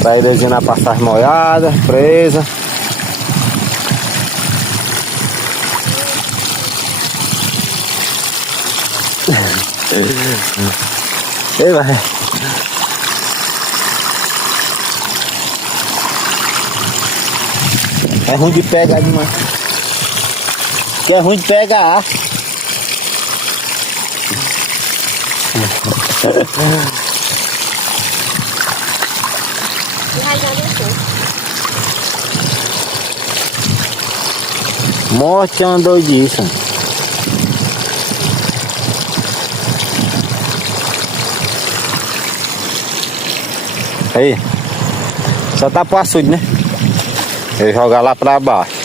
Trailerzinho na passagem molhada, presa. Ei, vai. É ruim de pegar demais. Que é ruim de pegar. Morte é uma doidice. Aí. Só tá pro açude, né? Eu jogar lá pra baixo.